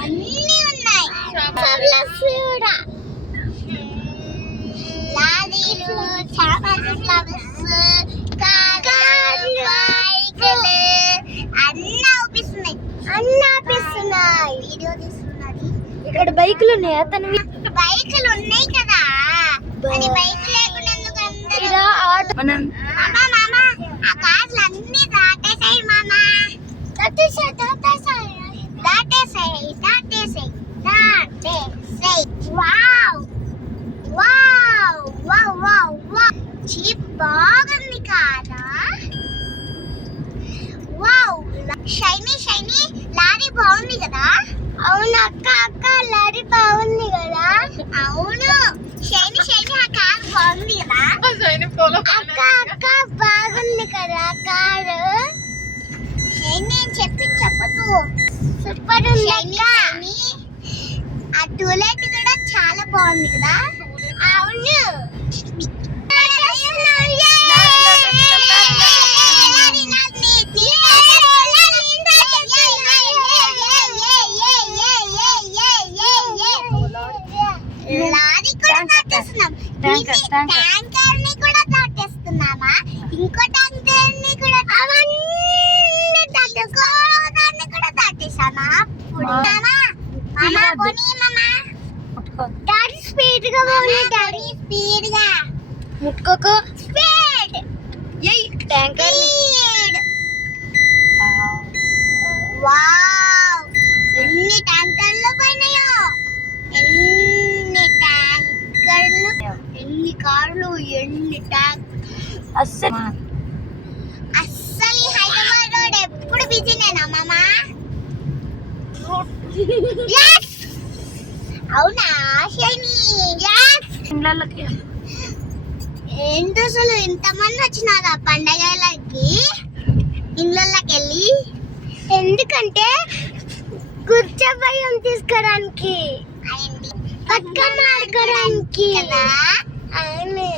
అన్ని ఉన్నాయి. లారీలు, చామంతి ఫ్లవర్స్, కార్లు, బైకులు అన్నీ ఆపిస్తున్నాయి. వీడియో తీస్తున్నది. ఇక్కడ బైకులు ఉన్నాయి. అతను బైకులు ఉన్నాయి కదా, అది బైక్ లేకుండా ఎందుకు అందరూ ఆ కార్లు అన్ని దాటేసాయి మామా. Wow wow wow wow wow, cheap బాగుంది కాదా? వావ్, షైనీ షైనీ లారీ బాగుంది కదా? అవును అక్క, లారీ బాగుంది కదా? అవును, షైనీ షైనీ ఆ కార్ బాగుంది కదా? అక్క బాగుంది కదా కారు? షైనీ అని చెప్పదు. సూపర్ ఉంది షైనీ. ఆ టూలెట్ కూడా చాలా బాగుంది కదా? అవును. లారీ కూడా దాటేస్తున్నాం. ట్యాంకర్ ని కూడా దాటేస్తున్నామా? ఇంకో ట్యాంకర్ ని కూడా దాన్ని కూడా దాటేసామా? డాడీ స్పీడ్ గా పోనీ, డాడీ స్పీడ్ గా ముట్టుకోకు. స్పీడ్ ట్యాంకర్ వావ్, ఎన్ని ట్యాంకర్లు పోయినాయో, ఎన్ని ట్యాంకర్లు, ఎన్ని కార్లు, ఎన్ని ట్యాంక్. అస్సలు ఈ హైదరాబాద్ రోడ్ ఎప్పుడు బిజీనేనా మామా? అవునా షైనీ? ఏంటి అసలు ఇంతమంది వచ్చినారా పండగలకి ఇళ్ళకి వెళ్ళి? ఎందుకంటే కూర్చోబోయం తీసుకోవడానికి, పక్కన ఆడుకోవడానికి కదా. అవును.